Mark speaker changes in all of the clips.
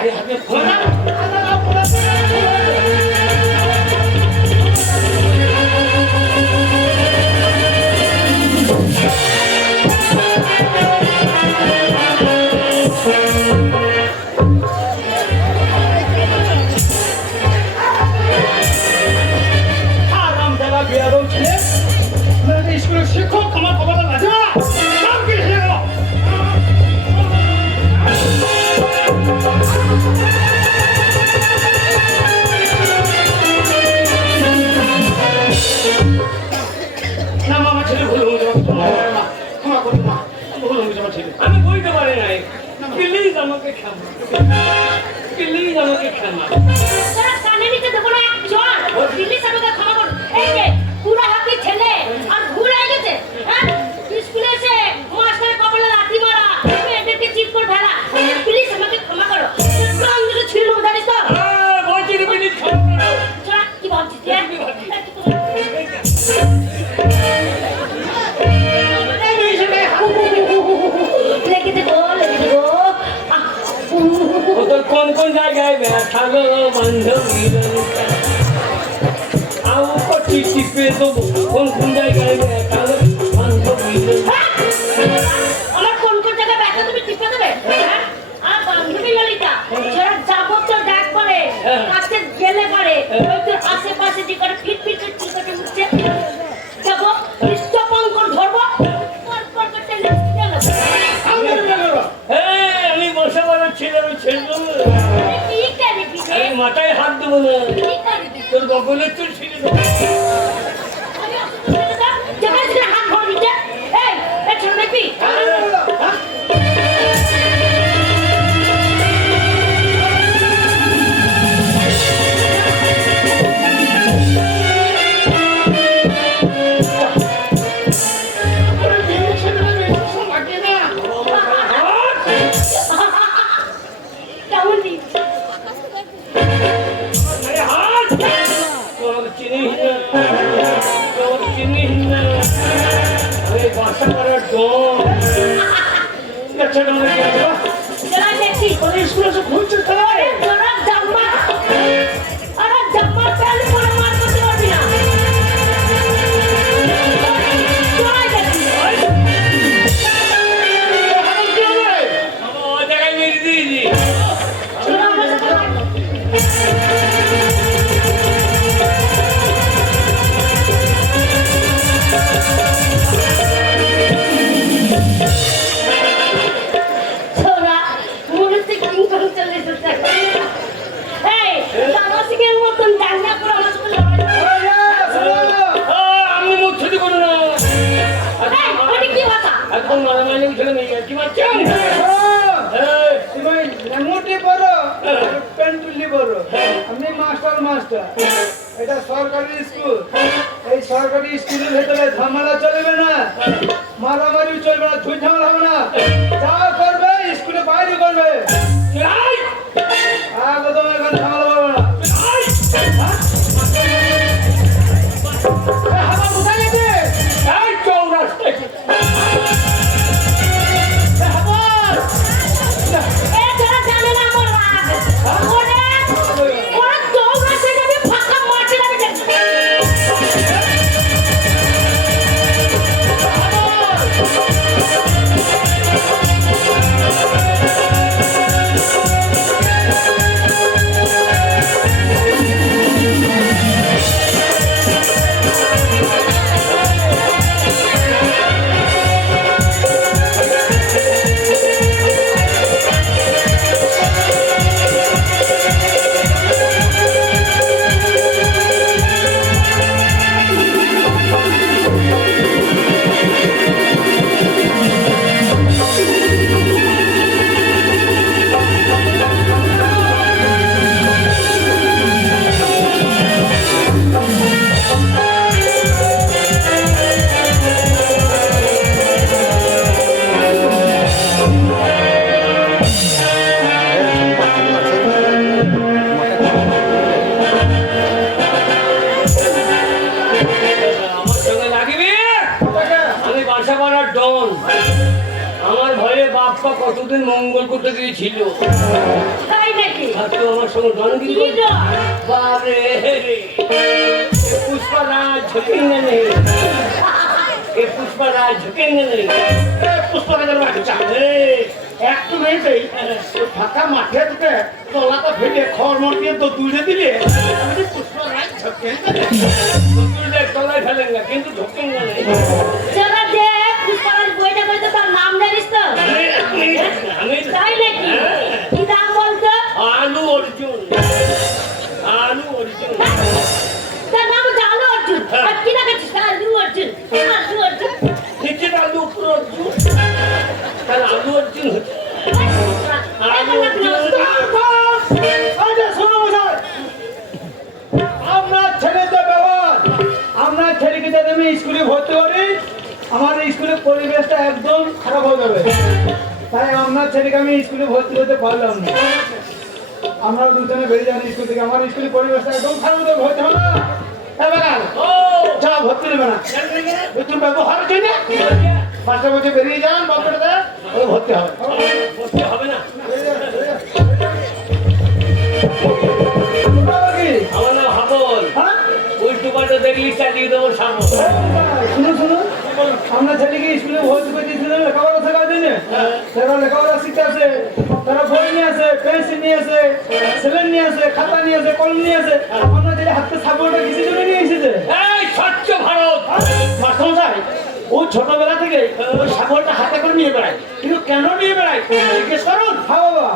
Speaker 1: 哎呀，你滚蛋
Speaker 2: তোর
Speaker 1: বগলের চুল ছিঁড়ে
Speaker 3: এটা সরকারি স্কুল। এই সরকারি স্কুলের ভেতরে ঝামেলা চলবে না। মারামারি চলবে না ধুই ঝামেলা হবে না। যা করবে স্কুলে বাইরে করবে। একদম এখন
Speaker 2: আমার সঙ্গে গান
Speaker 1: গিয়ে
Speaker 2: বারে পুষ্পরাজ ঝুঁকেঙ্গে নেই এ পুষ্পরাজ ঝুঁকেঙ্গে নেই
Speaker 4: পুষ্পরাজের বাচ্চা একটু মেয়েটাই ফাঁকা মাঠে দিতে তলাটা ফেলে খড় মর দিয়ে তো তুলে দিলে পুষ্পরাজ
Speaker 2: ঝুঁকেঙ্গে তলায় ফেলেন না
Speaker 1: কিন্তু ঝুঁকেঙ্গে নেই বইটা বইতে তার নাম জানিস তো? তাই নাকি? হ্যাঁ।
Speaker 2: আলু অর্জুন। আলু অর্জুন।
Speaker 1: তার আলু অর্জুন? হ্যাঁ। আর কি নাম হচ্ছে আলু অর্জুন।
Speaker 2: হ্যাঁ, আলু অর্জুন। নিচের
Speaker 1: আলু অর্জুন।
Speaker 3: আলু অর্জুন হচ্ছে। আলু আমরা ছেলেদের ব্যবহার। আমরা ছেলেকে যাতে আমি স্কুলে ভর্তি করি আমার স্কুলের পরিবেশটা একদম খারাপ হয়ে যাবে। তাই আপনার ছেলেকে আমি স্কুলে ভর্তি হতে পারলাম না। আমরা দুজনে বেরিয়ে যাই স্কুল থেকে। আমার স্কুলের পরিবেশটা একদম খারাপ হতে হবে না।
Speaker 2: এবার
Speaker 3: যা ভর্তি হবে না। তোর ব্যবহার জন্য? মাস্টার বলছে বেরিয়ে যান বাপটা ওই ভর্তি হবে।
Speaker 2: ভর্তি হবে না।
Speaker 3: হ্যাঁ?
Speaker 2: আমার নাম হাবল
Speaker 3: উল্টু
Speaker 2: হ্যাঁ? পাল্টা দেখলি চালিয়ে দেবো সামনে।
Speaker 3: হ্যাঁ, শুনুন শুনুন। আমরা ছেলেকে স্কুলে ভর্তি করে দিয়েছিলাম লেখাপড়া শেখার জন্য। তারা লেখাপড়া শিখতে আসে তারা বই নিয়ে আসে পেন্সিল নিয়ে আসে সেলেন নিয়ে আসে খাতা নিয়ে আসে কলম নিয়ে আসে। আমরা ছেলে হাতে সাপোর্টটা কিসের জন্য নিয়ে এসেছে?
Speaker 2: এই স্বচ্ছ ভারত!
Speaker 4: ও ছোটবেলা থেকে ওই ছাগলটা হাতে করে নিয়ে বেড়ায়। কিন্তু কেন নিয়ে বেড়ায়? জিজ্ঞেস করুন।
Speaker 3: হ্যাঁ বাবা।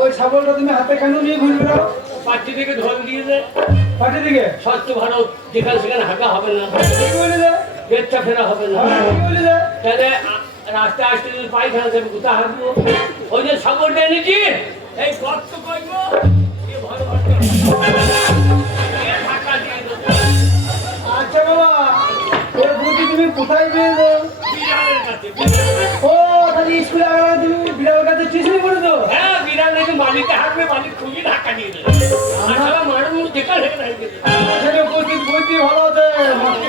Speaker 3: ওই ছাগলটা তুমি হাতে কেন নিয়ে ঘুরে বেড়াও?
Speaker 2: পার্টি থেকে ধরে দিয়ে দে
Speaker 3: পার্টি দিকে
Speaker 2: স্বচ্ছ ভারত যেখানে সেখানে হাঁকা হবে না। পেটটা ফেরা হবে না।
Speaker 3: দে
Speaker 2: তাহলে রাস্তায় আসতে যদি পায়খানা যাবে কোথায় হাঁটবো? ওই যে সাগরটা এনেছি এই গর্ত করব দেবো।
Speaker 3: আচ্ছা বাবা ওই বুদ্ধি তুমি কোথায় পেয়েছ। ও তাহলে স্কুলে আগে তুমি বিড়াল কাছে টিউশনি করেছ
Speaker 2: হ্যাঁ বিড়াল নাকি মালিকে হাঁটবে মালিক খুবই ঢাকা দিয়ে দেবে। আসলে মানুষ হাঁটবে।
Speaker 3: ছেলে বুদ্ধি বুদ্ধি ভালো আছে মাটি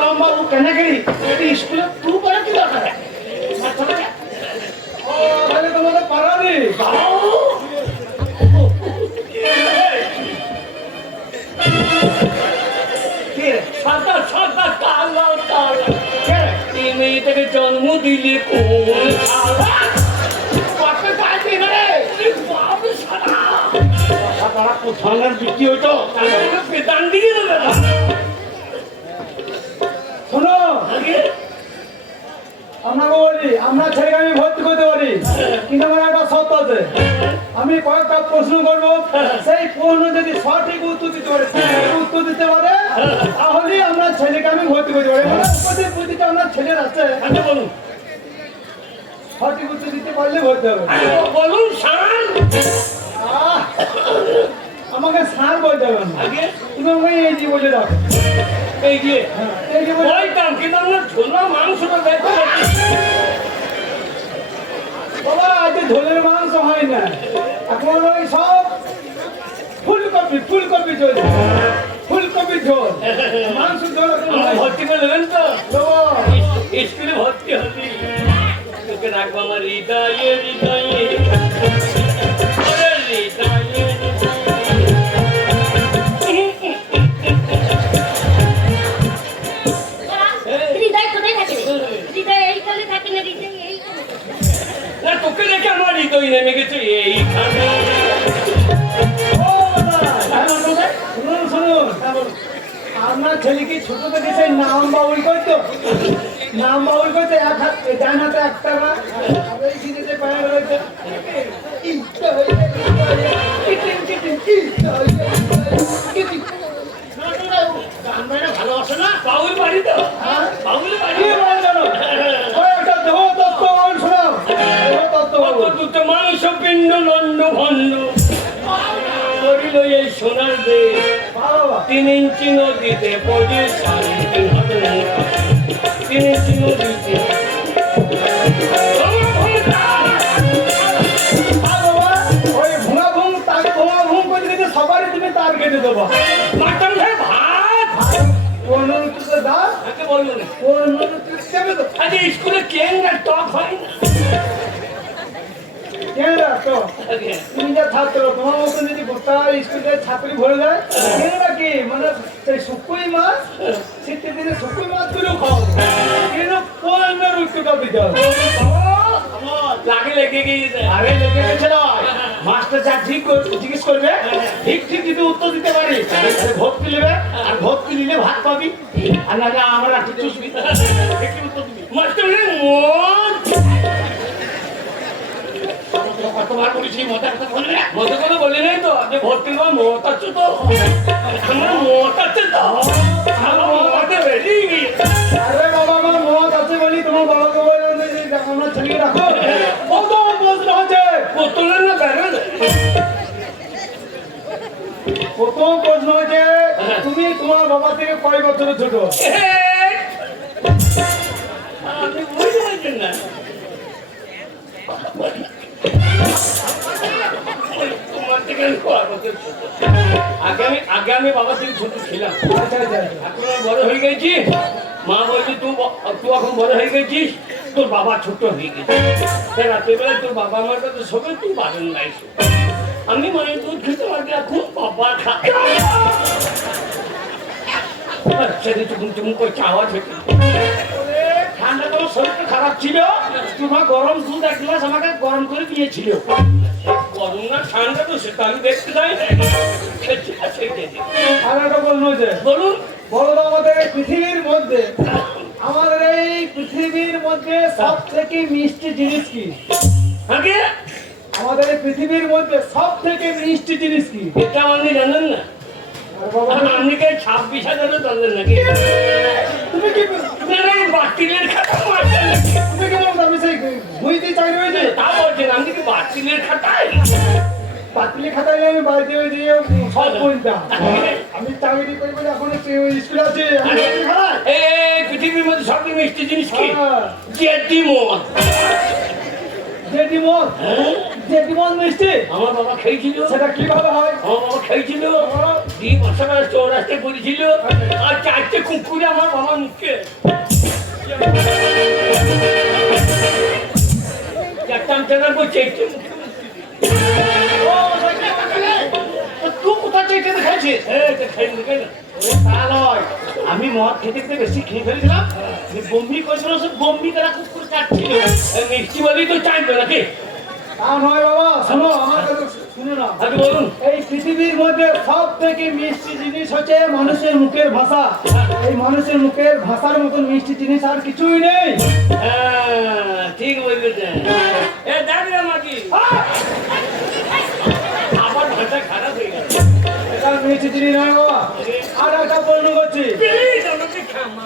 Speaker 2: লম্বা
Speaker 4: ও কেন গেলি এটি স্কুলে তুই করে কি দরকার? মাস্টারমশাই,
Speaker 3: ও তাহলে তোমাদের পাড়া
Speaker 4: কে রে?
Speaker 2: সাদা সাদা কালো কালো।
Speaker 4: কে রে?
Speaker 2: এই মেয়েটাকে জন্ম দিলে কোন
Speaker 4: কোথাঙ্গার বিক্রি হইতো?
Speaker 2: দিয়ে দেবে
Speaker 3: বলি আপনার ছেলেকে আমি ভর্তি করতে পারি। কিন্তু আমার একটা শর্ত আছে। আমি কয়েকটা প্রশ্ন করব। সেই প্রশ্ন যদি সঠিক উত্তর দিতে পারে সঠিক উত্তর দিতে পারে তাহলে আপনার ছেলেকে আমি ভর্তি করতে পারি। মানে উপদেশ বুদ্ধিটা ছেলের আছে।
Speaker 2: আচ্ছা বলুন।
Speaker 3: সঠিক উত্তর দিতে পারলে ভর্তি হবে।
Speaker 2: বলুন শান
Speaker 3: আমাকে সার বলতে হবে। তুমি আমাকে এই যে বলে দাও।
Speaker 2: এই যে
Speaker 3: হ্যাঁ, এই যে বলে
Speaker 2: কিন্তু আমরা ঝোলা মাংসটা দেখতে পাচ্ছি।
Speaker 3: বাবা মাংস হয় না এখন ওই সব ফুলকপি ফুলকপি ঝোল। ফুলকপি ঝোল। মাংস ঝোল।
Speaker 2: ভর্তি করে নেবেন তো? স্কুলে ভর্তি হতি। তোকে রাখব আমার হৃদয়ে হৃদয়ে।
Speaker 3: ছেলে কি ছোট থেকে সেই নাম বাউল করতো? নাম বাউল করতো এক হাত ডান হাতে একটা না সিনেতে পায়ে রয়েছে।
Speaker 4: ভালোবাসো না
Speaker 2: বাউল বাড়ি তো বাউল বাড়ি
Speaker 3: কত মানুষ
Speaker 2: পিণ্ড লন্ড ভণ্ড করিল এই সোনার
Speaker 3: দেশ।
Speaker 2: তিন ইঞ্চি নদীতে পড়ে সাড়ে তিন হাতে মোটা। তিন ইঞ্চি নদীতে
Speaker 3: সবারই তুমি তার কেটে দেবো।
Speaker 2: মাস্টার সাহেব ভাত?
Speaker 3: কোন উত্তর দা
Speaker 2: বলল
Speaker 3: কোন
Speaker 2: স্কুলে কেন টক হয় না?
Speaker 3: কেন তো তুমি যা ছাত্র তোমার মতন যদি গোটা স্কুলে ছাত্রী ভরে যায় কেন কি মানে সেই শুকুই মাছ শীতের দিনে শুকুই মাছ খাও। কেন কোন উত্তরটা দিতে হবে
Speaker 2: লাগে লেগে গিয়েছে।
Speaker 4: আরে লেগে গেছে নয়। মাস্টার যা ঠিক জিজ্ঞেস করবে ঠিক ঠিক যদি উত্তর দিতে পারি তাহলে ভর্তি নেবে? আর ভর্তি নিলে ভাত পাবি? আর না আমার চুষবি। উত্তর দিবি?
Speaker 2: মাস্টার মন
Speaker 4: কতবার বলেছি মজা কথা বলবে না।
Speaker 2: মতো করে বলি নাই তো? যে ভর্তি বা মত আছে তো আমার মত আছে তো আমার মতে বেরিয়ে
Speaker 3: আরে বাবা আমার মত আছে বলি তোমার বলে রাখো। কত প্রশ্ন হচ্ছে
Speaker 2: বোতলের না বেরোয়
Speaker 3: প্রথম প্রশ্ন হচ্ছে তুমি তোমার বাবা থেকে কয় বছরের ছোট?
Speaker 2: আপনি বুঝতে পারছেন না। আমি
Speaker 3: আচ্ছা আচ্ছা
Speaker 2: মা তুই এখন বড় হয়ে গেছিস? তোর বাবা ছোট হয়ে গেছে। তাই রাত্রিবেলায় তোর বাবা কাছে তুই আমি মায়ের দুধ খেতে পারবি বাবা চাওয়া থেকে
Speaker 4: ঠান্ডা শরীরটা খারাপ ছিল। তোমার গরম দুধ এক গ্লাস আমাকে গরম করে দিয়েছিল।
Speaker 2: গরম না। ঠান্ডা তো সেটা আমি দেখতে বলুন।
Speaker 3: বলো আমাদের এই পৃথিবীর মধ্যে আমাদের এই পৃথিবীর মধ্যে সব থেকে মিষ্টি জিনিস কি? আমাদের এই পৃথিবীর মধ্যে সব থেকে মিষ্টি জিনিস কি?
Speaker 2: এটা আপনি জানেন না। আপনি ছাব্বিশ হাজারও নাকি
Speaker 3: তুমি কি
Speaker 2: বাতিলের খাতা
Speaker 3: তুমি সেই চাকরি হয়েছে
Speaker 2: তা বলছেন আমি কি বাতিলের খাতায়?
Speaker 3: পাতলি খাতায় আমি বাড়িতে ওই যে সব বলতাম আমি চাকরি করি বলে এখন স্কুল আছে
Speaker 2: এই পৃথিবীর মধ্যে সবচেয়ে মিষ্টি জিনিস কি?
Speaker 3: হ্যাঁ।
Speaker 2: জেটি মদ।
Speaker 3: জেডি মন মিষ্টি
Speaker 2: আমার বাবা খেয়েছিল।
Speaker 3: সেটা কীভাবে হয়?
Speaker 2: আমার বাবা খেয়েছিল। দুই বছর বেলা চৌরাস্তে পড়েছিল। আর চারটে কুকুরে আমার বাবা মুখে। চারটাম চেনার পর
Speaker 4: তুই কোথা চেটে দেখাইছিস আমি মদ খেতে খেতে বেশি খেয়ে ফেলেছিলাম। যে বমি করেছিল সে বমি করা কুকুর কাটছিল।
Speaker 2: মিষ্টি বলেই তো চাইবে নাকি
Speaker 3: তা নয় বাবা শোনো আমার শুনে না
Speaker 2: বলুন।
Speaker 3: এই পৃথিবীর মধ্যে সব থেকে মিষ্টি জিনিস হচ্ছে মানুষের মুখের ভাষা। এই মানুষের মুখের ভাষার মতন মিষ্টি জিনিস আর কিছুই নেই।
Speaker 2: হ্যাঁ, ঠিক বলতেছেন এ দেখ রে মাটি আবার ভাষা খারাপ হয়ে গেল
Speaker 3: এটা মিষ্টি জিনিস নয় বাবা। আর। একটা প্রশ্ন করছি।
Speaker 2: প্লিজ আমাকে ক্ষমা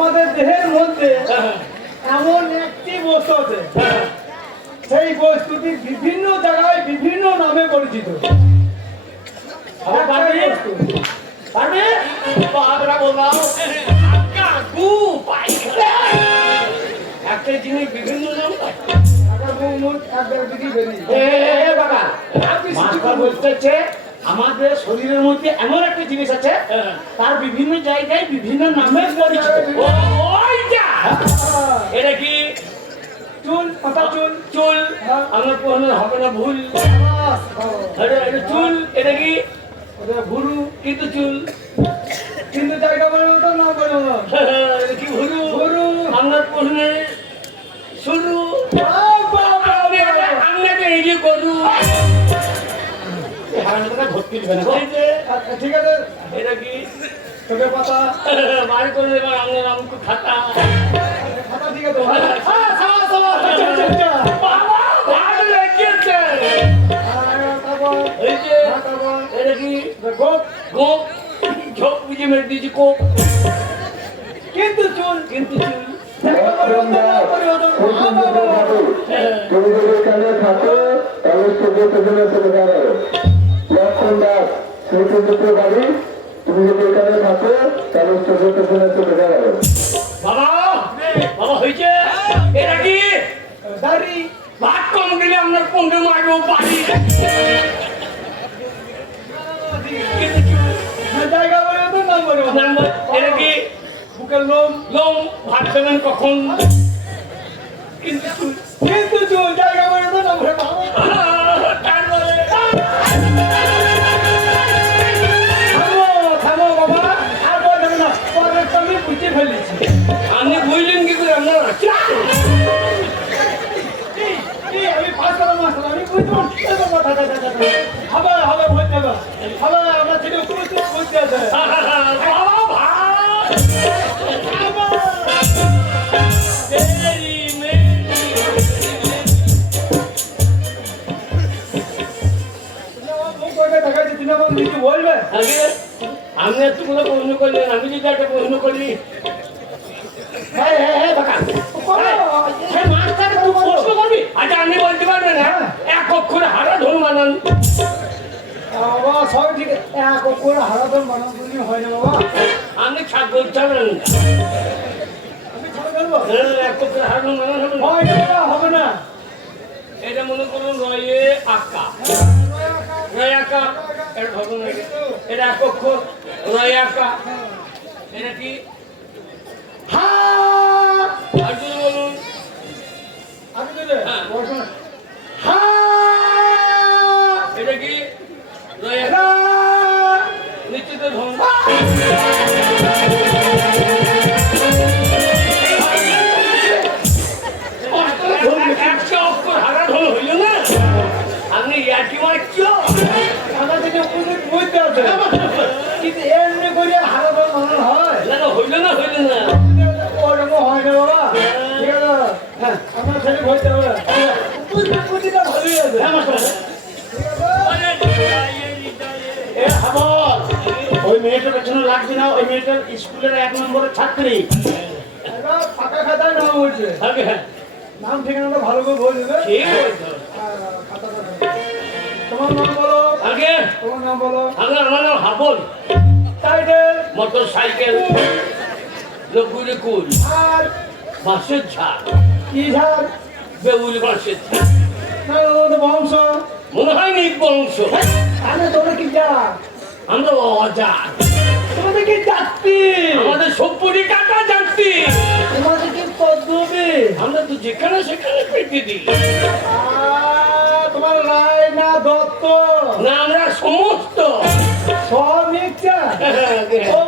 Speaker 3: আমাদের দেহের মধ্যে এমন একটি বস্তু আছে। সেই বস্তুটি বিভিন্ন জায়গায় বিভিন্ন নামে পরিচিত।
Speaker 4: পারবে? বাবরা বললাম।
Speaker 2: একটা জিনিস বিভিন্ন নাম।
Speaker 3: একটা মুখ দিকে বেরিয়ে
Speaker 4: বাবা আমাদের শরীরের মধ্যে এমন একটা জিনিস আছে
Speaker 2: হ্যাঁ।
Speaker 4: তার বিভিন্ন জায়গায় বিভিন্ন নামে পরিচিত।
Speaker 2: এটা কি?
Speaker 3: চুল পাতা চুল?
Speaker 2: চুল আমার কোনো হবে না ভুল। চুল এটা কি?
Speaker 3: ভুরু
Speaker 2: কিন্তু চুল।
Speaker 3: কিন্তু জায়গা বলব তো না বলব
Speaker 2: এটা কি ভুরু?
Speaker 3: ভুরু।
Speaker 2: আমার প্রশ্নে শুরু।
Speaker 4: হারানোটা ভর্তি দিবে না গো।
Speaker 2: এই যে
Speaker 3: আচ্ছা, ঠিক আছে
Speaker 2: এটা কি
Speaker 3: তোকে পাতা
Speaker 2: বার করে দেবেন আপনার আমাকে খাতা
Speaker 3: খাতা ঠিক আছে হ্যাঁ, সাবাস, সাবাস, আচ্ছা, আচ্ছা, আচ্ছা।
Speaker 2: বাবা ভালো লেগেছে
Speaker 3: আর তারপর,
Speaker 2: এই যে
Speaker 3: আর তারপর,
Speaker 2: এটা কি
Speaker 3: গোপ,
Speaker 2: গোপ ঝোপ বুঝে মেরে দিয়েছি কোপ
Speaker 3: কিন্তু চুল
Speaker 2: কিন্তু চুল
Speaker 3: জায়গা পরিবর্তন না পরিবর্তন মা বাবা
Speaker 5: তুমি যদি এখানে থাকো তাহলে চোখে পেছনে চলে যাবে লক্ষণ দাস কিন্তু বাড়ি তুমি যদি এখানে থাকো তাহলে চোখে পেছনে চলে যাবে
Speaker 2: বাবা বাবা হয়েছে। এটা কি
Speaker 3: দাড়ি।
Speaker 2: ভাত কম দিলে আমরা পনেরো মারবো পারি কিন্তু
Speaker 3: জায়গা পরিবর্তন না পরিবর্তন
Speaker 2: নাম্বার এটা কি
Speaker 3: বুকের লোম।
Speaker 2: লোম ভাত দেবেন কখন। কিন্তু
Speaker 3: কিন্তু জায়গা পরিবর্তন না পরিবর্তন
Speaker 2: মেরি
Speaker 3: মুখ করে দেখাচ্ছি তুমি আমার
Speaker 2: আগে আপনি এতগুলো প্রশ্ন করলেন আমি যদি একটা প্রশ্ন করি
Speaker 4: হ্যাঁ হ্যাঁ হ্যাঁ মাস্টার প্রশ্ন করবি
Speaker 2: আচ্ছা আপনি বলতে পারবেন হ্যাঁ অক্ষরে হারা ধরু বানান।
Speaker 3: বাবা সব ঠিক। এক বানান তুমি হয় না বাবা। আমি
Speaker 2: এক অক্ষরে হারা ধরু বানান হবে না।
Speaker 3: হয় না বাবা, হবে না।
Speaker 2: এটা মনে করুন রয়ে আঁকা। রয়ে আঁকা এটা ধরুন এটা। এক অক্ষর রয়ে আঁকা। এটা কি?
Speaker 3: হ্যাঁ
Speaker 2: আর যদি বলুন? হ্যাঁ।
Speaker 3: পড়াশোনা
Speaker 2: হ্যাঁ এটা কি রয়ে আঁকা
Speaker 3: হ্যাঁ
Speaker 2: নিশ্চিত একটা অক্ষর হারা ধরু হইল না? আপনি ইয়ার্কি মারছো?
Speaker 3: আমার থেকে উপস্থিত বুঝতে আছে।
Speaker 4: মেয়েটার পেছনে লাগবি না ওই মেয়েটার স্কুলের এক নম্বরের ছাত্রী।
Speaker 3: ফাঁকা খাতায় নাম বলছে
Speaker 2: হ্যাঁ।
Speaker 3: নাম ঠিকানাটা ভালো করে বলবে
Speaker 2: ঠিক হয়েছে
Speaker 3: তোমার নাম বলো।
Speaker 2: আগে।
Speaker 3: তোমার নাম বলো।
Speaker 2: আগে আমার নাম হাবল।
Speaker 3: টাইটেল
Speaker 2: মোটর সাইকেল লকুরে কুল।
Speaker 3: আর
Speaker 2: বাঁশের ঝাড়।
Speaker 3: কি ঝাড়?
Speaker 2: বেউল বাঁশের ঝাড়।
Speaker 3: না বংশ
Speaker 2: মনে হয় নিক বংশ।
Speaker 3: আরে তোমরা কি জাত
Speaker 2: আমরা অজাত
Speaker 3: তোমাদের কি জাতি
Speaker 2: আমাদের সভ্যটি কাটা জানতি
Speaker 3: তোমাদের কি পদ্ধতি
Speaker 2: আমরা তো যেখানে সেখানে পেটে দিই।
Speaker 3: তোমার রায় না দত্ত?
Speaker 2: না আমরা সমস্ত।
Speaker 3: সব মিথ্যা? ও